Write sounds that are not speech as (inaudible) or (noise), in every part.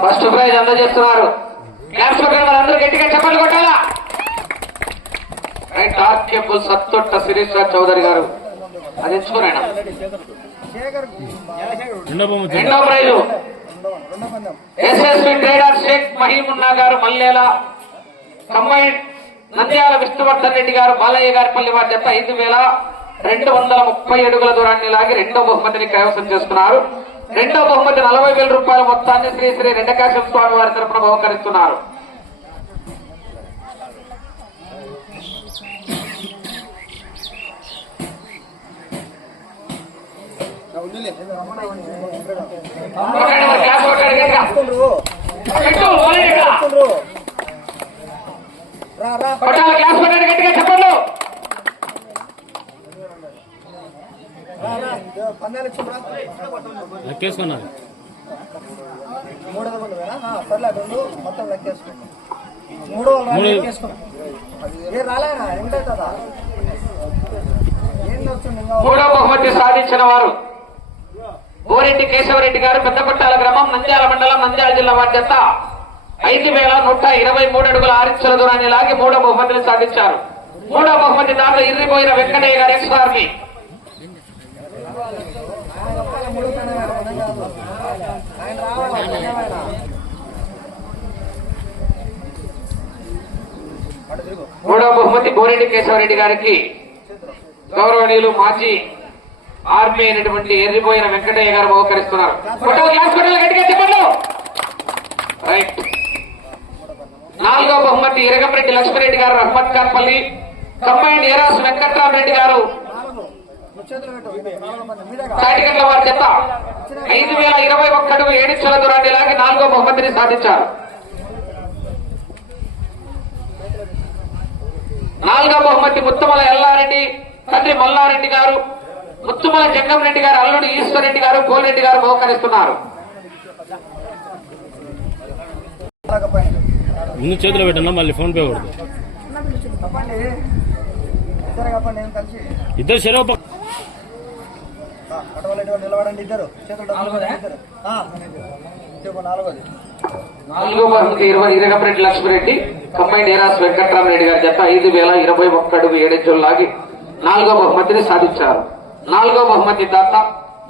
First prize అందజేస్తున్నారు claps కొట్టాలి మరి అందరూ గట్టిగా చెప్పాలి కొట్టాలా? రైట్ ఆర్కేబుల్ సత్తొట్ట శిరీష్ రాజ్ చౌదరి గారు. అది రెండో prize. SSP trader Shaik Mahimunna గారు మల్లేల. కంబైన్ నంద్యాల విష్ణువర్ధన్ రెడ్డి గారు బాలయ్య గారి పల్లి వారి చెత్త ఐదు వేల రెండు వందల ముప్పై అడుగుల దూరాన్ని లాగి రెండో బహుమతిని కైవసం చేసుకున్నారు రెండో బహుమతి నలభై వేల రూపాయల మొత్తాన్ని శ్రీ శ్రీ రెండకాశం స్వామి వారి తరఫున బహుకరిస్తున్నారు. పెట్టు, లెక్కేసుకున్నారు. మూడో? ఆ, సర్లే రెండు మొత్తం లెక్కేసుకున్నాం మూడో ఏ రాలేనా? ఏంటి మూడో బహుమతి సాధించిన వారు గోరెడ్డి కేశవరెడ్డి గారు పెద్దపట్టాల గ్రామం నంద్యాల మండలం నంద్యాల జిల్లా వారి చేత ఐదు వేల నూట ఇరవై మూడు అడుగుల ఆరించుల దూరాన్ని లాగి మూడో బహుమతిని సాధించారు. మూడో బహుమతి దాంట్లో ఇరిగిపోయిన వెంకటయ్య గారి ఎక్స్ ఆర్మీ మూడో బహుమతి గోరెడ్డి కేశవరెడ్డి గారికి గౌరవనీయులు మాజీ ఆర్మీ అయినటువంటి ఎర్రిపోయిన వెంకటయ్య గారు బహుకరిస్తున్నారు. రైట్. నాలుగో బహుమతి ఇరగంరెడ్డి లక్ష్మీరెడ్డి గారు రహ్మత్ ఖాన్ కంబైండ్ ఏరాస్ వెంకట్రామరెడ్డి గారు. నాలుగు వారి చెత్త ఐదు వేల ఇరవై ఒక్క ఏడిచ్చుల దూరాన్ని లాగి నాలుగో బహుమతిని సాధించారు. నాలుగో బహుమతి ముత్తుమల ఎల్లారెడ్డి తండ్రి మల్లారెడ్డి గారు ముత్తుమల జంగంరెడ్డి గారు అల్లుడు ఈశ్వరెడ్డి గారు కోలరెడ్డి గారు బహుకరిస్తున్నారు. ముందు చేతిలో పెట్టన్నా మళ్ళీ ఫోన్ పే కొడుతుంది ఇద్దరు కప్పండి ఏం కలిసి నిలబడండి ఇద్దరు నాలుగో బహుమతి ఇరవై ఇరగంరెడ్డి లక్ష్మిరెడ్డి కంబైండ్ ఏరాస్ వెంకట్రామరెడ్డి గారి జత ఐదు వేల ఇరవై ఒక్క అడుగు ఏడెంచులు లాగి నాలుగో బహుమతిని సాధించారు. నాలుగో బహుమతి దాత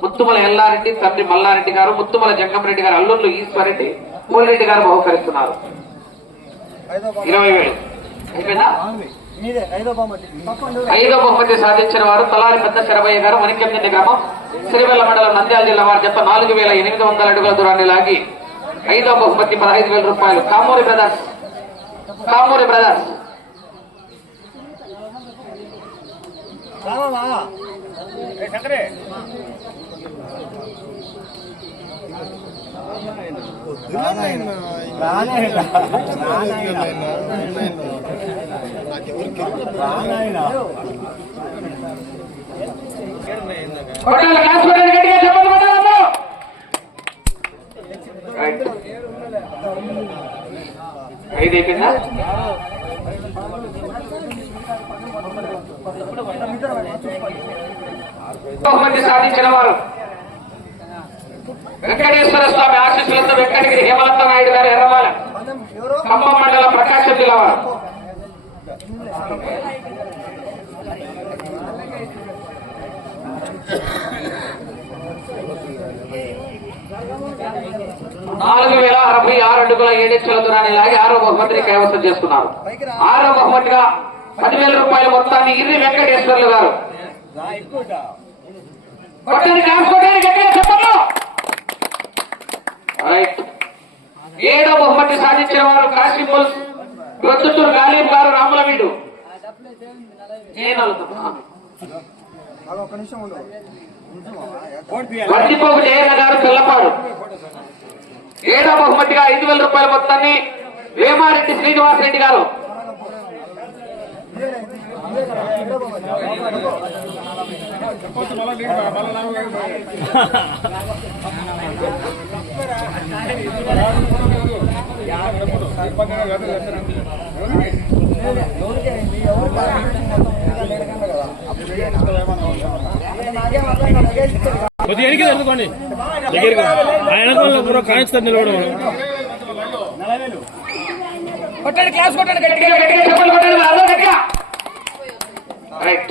ముత్తుమల ఎల్లారెడ్డి తండ్రి మల్లారెడ్డి గారు ముత్తుమల జంగంరెడ్డి గారు అల్లుళ్ళు ఈశ్వరెడ్డి పూలరెడ్డి గారు బహుకరిస్తున్నారు. ఇరవై వేలు. అయిపోయిందా? మీదే ఐదో బహుమతి సాధించిన వారు తలారి పెద్ద శరభయ్య గారు వనికెమ్మిది గ్రామం. సిరివెల్ల మండలం నంద్యాల జిల్లా వారి జత నాలుగు వేల ఎనిమిది వందల అడుగుల దూరాన్ని లాగి ఐదో బహుమతి పదహైదు వేల రూపాయలు. కామూరి బ్రదర్స్. కామూరి బ్రదర్స్. రామా కొట్టాలి గట్టిగా చెప్పండి కొట్టాలమ్మా ఐదు అయిపోయిందా బహుమతి సాధించిన వారు. వెంకటేశ్వర స్వామి ఆశీస్సులతో వెంకటగిరి హేమలత నాయుడు గారు ఎర్రమాల ఎవరు ఖమ్మం మండలం ప్రకాశం జిల్లా నాలుగు వేల అరవై ఆరు అడుగుల ఏడెచ్చుల దూరాన్ని లాగి ఆరో బహుమతిని కైవసం చేసుకున్నారు. ఆరో బహుమతిగా పదివేల రూపాయల మొత్తాన్ని ఇర్రి వెంకటేశ్వర్లు గారు. కొట్టండి కాసుకోండి గట్టిగా చెప్పండి రైట్ ఏడో బహుమతి సాధించిన వారు కాశీముల్ ప్రొద్దుటూరు గాలిబ్ గారు రాముల వీడు. ఒక వర్తిపోగు జయన్న గారు పిల్లపాడు ఏడో బహుమతిగా ఐదు వేల రూపాయల మొత్తాన్ని వేమారెడ్డి శ్రీనివాస్ రెడ్డి గారు. చెప్పచ్చు (laughs) మళ్ళీ కదా కొద్దిగా ఎనికి జరుగుకోండి దగ్గరికి ఆయన వెనకాల పూర కాయించుకొని కొట్టండి క్లాస్ కొట్టండి గట్టిగా గట్టిగా రైట్